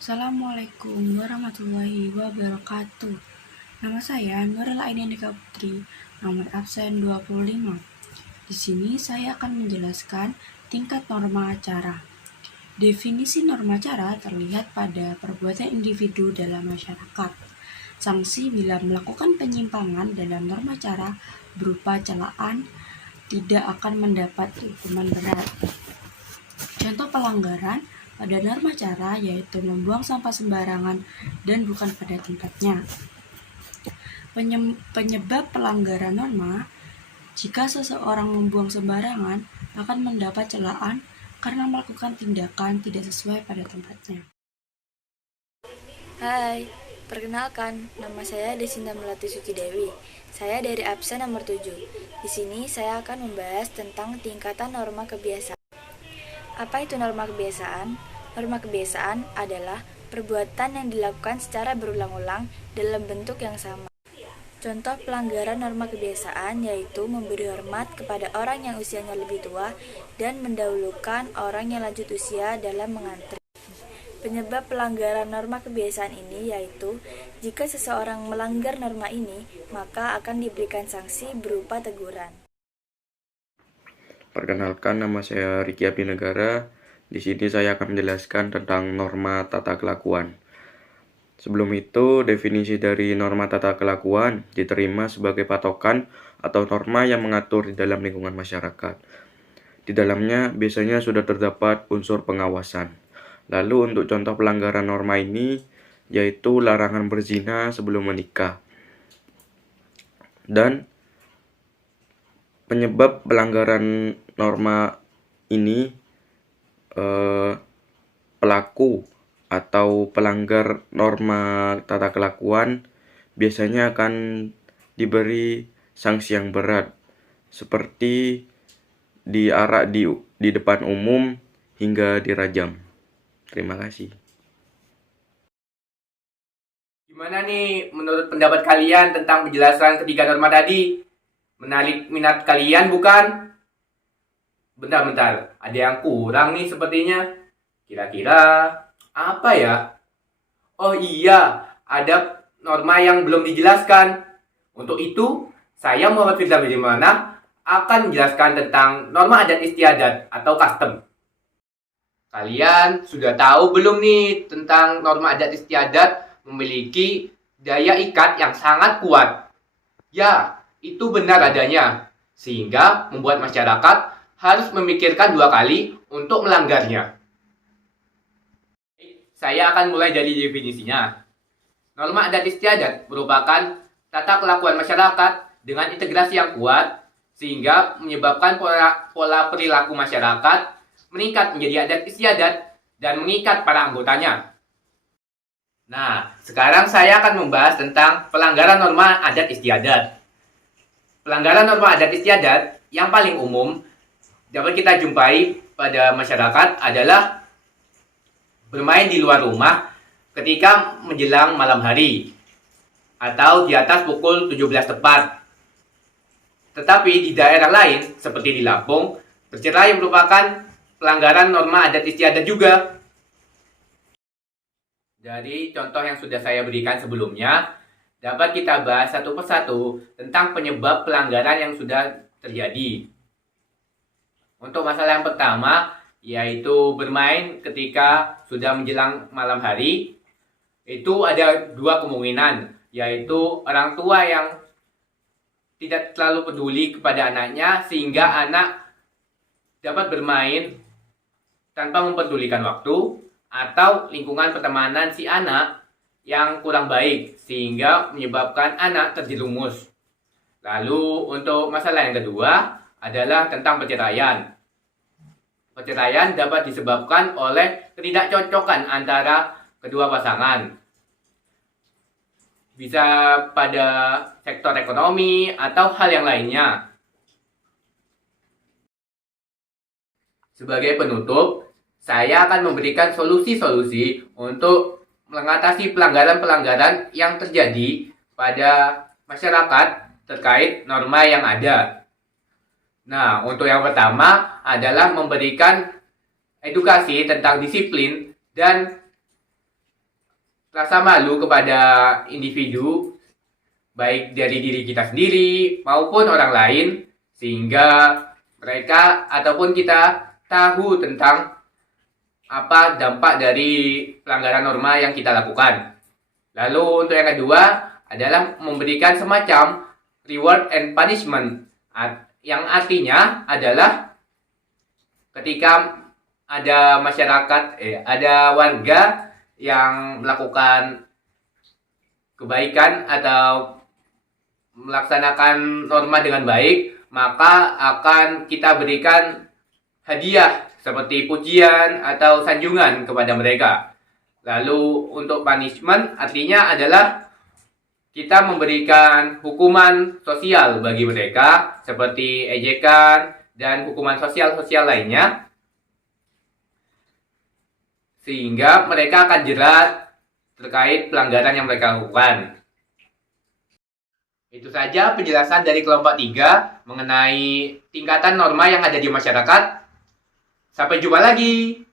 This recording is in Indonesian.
Assalamualaikum warahmatullahi wabarakatuh. Nama saya Nurul Aini Andika Putri, nomor absen 25. Di sini saya akan menjelaskan tingkat norma acara. Definisi norma acara terlihat pada perbuatan individu dalam masyarakat. Sanksi bila melakukan penyimpangan dalam norma acara berupa celaan tidak akan mendapat hukuman berat. Contoh pelanggaran pada norma acara yaitu membuang sampah sembarangan dan bukan pada tempatnya. Penyebab pelanggaran norma, jika seseorang membuang sembarangan akan mendapat celaan karena melakukan tindakan tidak sesuai pada tempatnya. Hai, perkenalkan, nama saya Desinta Melati Suci Dewi. Saya dari absen nomor 7. Di sini saya akan membahas tentang tingkatan norma kebiasaan. Apa itu norma kebiasaan? Norma kebiasaan adalah perbuatan yang dilakukan secara berulang-ulang dalam bentuk yang sama. Contoh pelanggaran norma kebiasaan yaitu memberi hormat kepada orang yang usianya lebih tua dan mendahulukan orang yang lanjut usia dalam mengantri. Penyebab pelanggaran norma kebiasaan ini yaitu jika seseorang melanggar norma ini, maka akan diberikan sanksi berupa teguran. Perkenalkan, nama saya Riki Abdinegara. Di sini saya akan menjelaskan tentang norma tata kelakuan. Sebelum itu, definisi dari norma tata kelakuan diterima sebagai patokan atau norma yang mengatur di dalam lingkungan masyarakat. Di dalamnya biasanya sudah terdapat unsur pengawasan. Lalu untuk contoh pelanggaran norma ini, yaitu larangan berzina sebelum menikah. Dan penyebab pelanggaran norma ini, pelaku atau pelanggar norma tata kelakuan biasanya akan diberi sanksi yang berat, seperti diarak di depan umum hingga dirajam. Terima kasih. Gimana nih menurut pendapat kalian tentang penjelasan ketiga norma tadi? Menarik minat kalian bukan? Bentar, ada yang kurang nih sepertinya. Kira-kira apa ya? Oh iya, ada norma yang belum dijelaskan. Untuk itu, saya Muhammad Firza bagaimana akan menjelaskan tentang norma adat istiadat atau custom. Kalian sudah tahu belum nih tentang norma adat istiadat memiliki daya ikat yang sangat kuat? Ya, itu benar adanya. Sehingga membuat masyarakat harus memikirkan dua kali untuk melanggarnya. Saya akan mulai dari definisinya. Norma adat istiadat merupakan tata kelakuan masyarakat dengan integrasi yang kuat sehingga menyebabkan pola perilaku masyarakat meningkat menjadi adat istiadat dan mengikat para anggotanya. Nah, sekarang saya akan membahas tentang pelanggaran norma adat istiadat. Pelanggaran norma adat istiadat yang paling umum dapat kita jumpai pada masyarakat adalah bermain di luar rumah ketika menjelang malam hari atau di atas pukul 17 tepat. Tetapi di daerah lain seperti di Lampung, bercerai merupakan pelanggaran norma adat istiadat juga. Dari contoh yang sudah saya berikan sebelumnya, dapat kita bahas satu persatu tentang penyebab pelanggaran yang sudah terjadi. Untuk masalah yang pertama, yaitu bermain ketika sudah menjelang malam hari, itu ada dua kemungkinan, yaitu orang tua yang tidak terlalu peduli kepada anaknya sehingga anak dapat bermain tanpa mempedulikan waktu, atau lingkungan pertemanan si anak yang kurang baik sehingga menyebabkan anak terjerumus. Lalu untuk masalah yang kedua adalah tentang perceraian. Perceraian dapat disebabkan oleh ketidakcocokan antara kedua pasangan. Bisa pada sektor ekonomi atau hal yang lainnya. Sebagai penutup, saya akan memberikan solusi-solusi untuk mengatasi pelanggaran-pelanggaran yang terjadi pada masyarakat terkait norma yang ada. Nah, untuk yang pertama adalah memberikan edukasi tentang disiplin dan rasa malu kepada individu, baik dari diri kita sendiri maupun orang lain, sehingga mereka ataupun kita tahu tentang apa dampak dari pelanggaran norma yang kita lakukan. Lalu untuk yang kedua adalah memberikan semacam reward and punishment, yang artinya adalah ketika ada masyarakat, ada warga yang melakukan kebaikan atau melaksanakan norma dengan baik, maka akan kita berikan hadiah seperti pujian atau sanjungan kepada mereka. Lalu untuk punishment artinya adalah kita memberikan hukuman sosial bagi mereka seperti ejekan dan hukuman sosial lainnya, sehingga mereka akan jerat terkait pelanggaran yang mereka lakukan. Itu saja penjelasan dari kelompok 3 mengenai tingkatan norma yang ada di masyarakat. Sampai jumpa lagi.